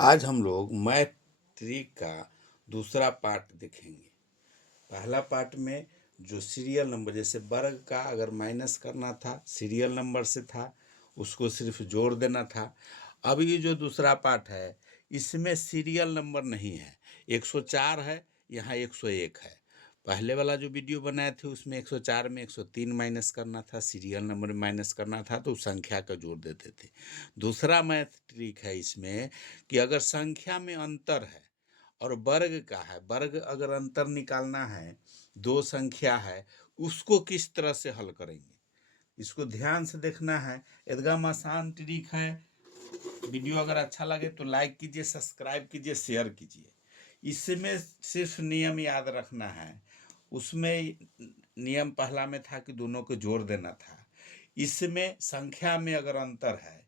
आज हम लोग मैथ ट्रिक का दूसरा पार्ट देखेंगे। पहला पार्ट में जो सीरियल नंबर, जैसे वर्ग का अगर माइनस करना था सीरियल नंबर से था, उसको सिर्फ जोड़ देना था। अब ये जो दूसरा पार्ट है इसमें सीरियल नंबर नहीं है, 104 है, यहाँ 101 है। पहले वाला जो वीडियो बनाए थे उसमें 104 में 103 माइनस करना था, सीरियल नंबर में माइनस करना था, तो संख्या का जोड़ देते थे। दूसरा मैथ ट्रिक है इसमें कि अगर संख्या में अंतर है और वर्ग का है, वर्ग अगर अंतर निकालना है, दो संख्या है, उसको किस तरह से हल करेंगे, इसको ध्यान से देखना है। एकदम आसान ट्रिक है। वीडियो अगर अच्छा लगे तो लाइक कीजिए, सब्सक्राइब कीजिए, शेयर कीजिए। इसमें सिर्फ नियम याद रखना है। उसमें नियम पहला में था कि दोनों को जोड़ देना था। इसमें संख्या में अगर अंतर है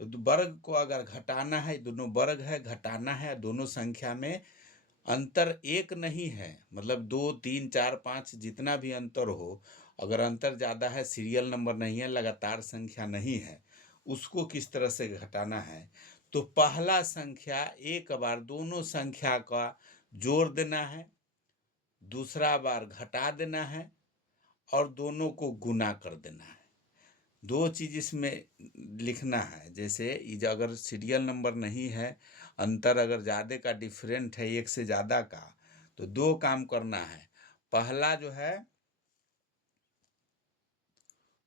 तो वर्ग को अगर घटाना है, दोनों वर्ग है, घटाना है, दोनों संख्या में अंतर एक नहीं है, मतलब 2, 3, 4, 5 जितना भी अंतर हो, अगर अंतर ज़्यादा है, सीरियल नंबर नहीं है, लगातार संख्या नहीं है, उसको किस तरह से घटाना है। तो पहला संख्या एक बार दोनों संख्या का जोड़ देना है, दूसरा बार घटा देना है और दोनों को गुना कर देना है। दो चीज़ इसमें लिखना है। जैसे ये अगर सीरियल नंबर नहीं है, अंतर अगर ज़्यादा का डिफरेंट है, एक से ज़्यादा का, तो दो काम करना है। पहला जो है,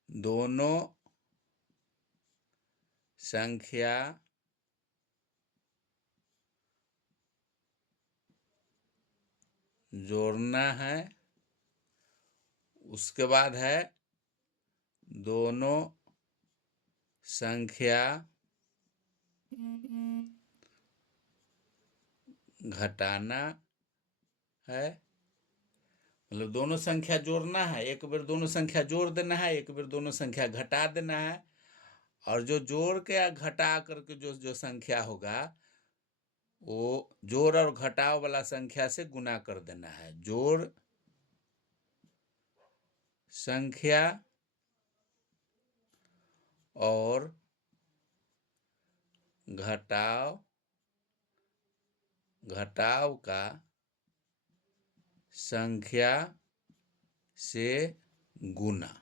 दोनों संख्या जोड़ना है, उसके बाद है दोनों संख्या घटाना है। मतलब दोनों संख्या जोड़ना है, एक बार दोनों संख्या जोड़ देना है, एक बार दोनों संख्या घटा देना है, और जो जोड़ के या घटा करके जो जो संख्या होगा वो जोड़ और घटाव वाला संख्या से गुना कर देना है। जोड़ संख्या और घटाव का संख्या से गुना,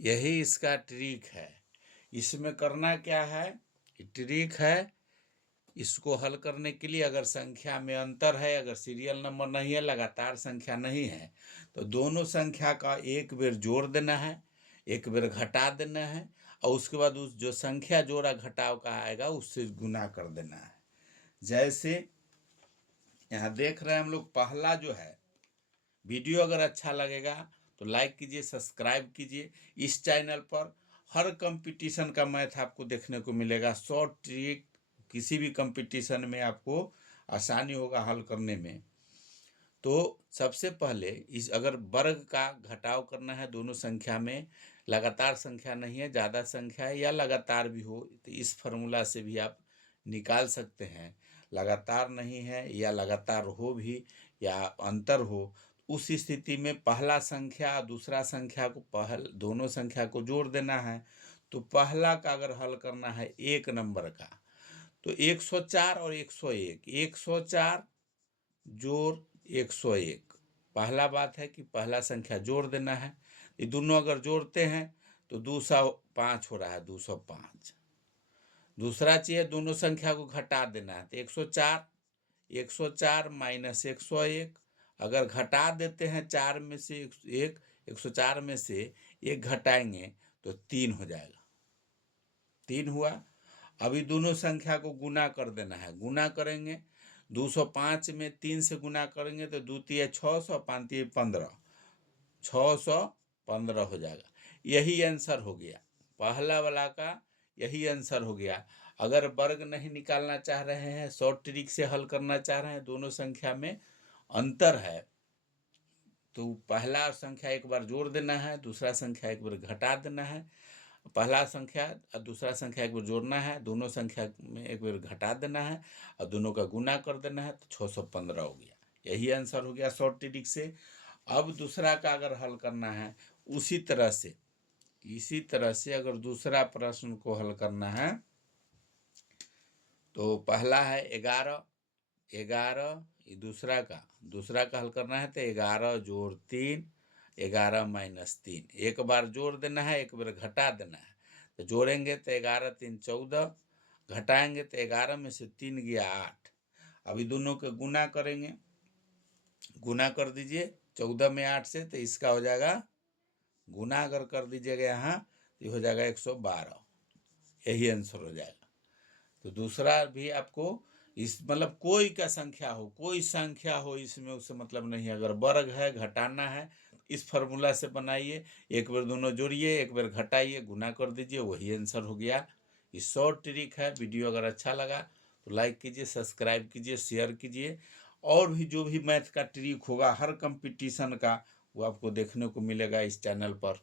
यही इसका ट्रिक है। इसमें करना क्या है, ट्रिक है, इसको हल करने के लिए अगर संख्या में अंतर है, अगर सीरियल नंबर नहीं है, लगातार संख्या नहीं है, तो दोनों संख्या का एक बार जोड़ देना है, एक बार घटा देना है, और उसके बाद उस जो संख्या जोड़ा घटाव का आएगा उससे गुना कर देना है। जैसे यहाँ देख रहे हैं हम लोग, पहला जो है, वीडियो अगर अच्छा लगेगा तो लाइक कीजिए, सब्सक्राइब कीजिए। इस चैनल पर हर कंपटीशन का मैथ आपको देखने को मिलेगा। शॉर्ट ट्रिक, किसी भी कंपटीशन में आपको आसानी होगा हल करने में। तो सबसे पहले इस अगर वर्ग का घटाव करना है, दोनों संख्या में लगातार संख्या नहीं है, ज़्यादा संख्या है या लगातार भी हो, तो इस फार्मूला से भी आप निकाल सकते हैं। लगातार नहीं है या लगातार हो भी या अंतर हो, उस स्थिति में पहला संख्या दूसरा संख्या को दोनों संख्या को जोड़ देना है। तो पहला का अगर हल करना है एक नंबर का, तो 104 और 101, 104 जोड़ 101, पहला बात है कि पहला संख्या जोड़ देना है। ये दोनों अगर जोड़ते हैं तो 205 हो रहा है, 205। दूसरा चीज़ है दोनों संख्या को घटा देना है, तो 104 माइनस 101, अगर घटा देते हैं 4 में से एक, 104 में से एक घटाएंगे तो 3 हो जाएगा, 3 हुआ। अभी दोनों संख्या को गुना कर देना है, गुना करेंगे 205 में 3 से गुना करेंगे तो 2 तिया 600, 5 तिया 15, 615 हो जाएगा। यही आंसर हो गया, पहला वाला का यही आंसर हो गया। अगर वर्ग नहीं निकालना चाह रहे हैं, शॉर्ट ट्रिक से हल करना चाह रहे हैं, दोनों संख्या में अंतर है, तो पहला संख्या एक बार जोड़ देना है, दूसरा संख्या एक बार घटा देना है। पहला संख्या और दूसरा संख्या एक बार जोड़ना है, दोनों संख्या में एक बार घटा देना है और दोनों का गुना कर देना है, तो 615 हो गया। यही आंसर हो गया शॉर्ट ट्रिक से। अब दूसरा का अगर हल करना है इसी तरह से अगर दूसरा प्रश्न को हल करना है तो पहला है 11, 11 ये दूसरा का हल करना है तो 11 जोड़ 3, 11 माइनस 3, एक बार जोड़ देना है, एक बार घटा देना है। तो जोड़ेंगे तो 11 3 14, घटाएंगे तो 11 में से 3 गया 8। अभी दोनों के गुना करेंगे, गुना कर दीजिए 14 में 8 से, तो इसका हो जाएगा गुना अगर कर दीजिएगा यहाँ तो हो जाएगा 112, यही आंसर हो जाएगा। तो दूसरा भी आपको इस मतलब कोई का संख्या हो, कोई संख्या हो, इसमें उससे मतलब नहीं है। अगर वर्ग है, घटाना है, इस फार्मूला से बनाइए, एक बार दोनों जोड़िए, एक बार घटाइए, गुना कर दीजिए, वही आंसर हो गया। ये शॉर्ट ट्रिक है। वीडियो अगर अच्छा लगा तो लाइक कीजिए, सब्सक्राइब कीजिए, शेयर कीजिए। और भी जो भी मैथ का ट्रिक होगा हर कंपटीशन का, वो आपको देखने को मिलेगा इस चैनल पर।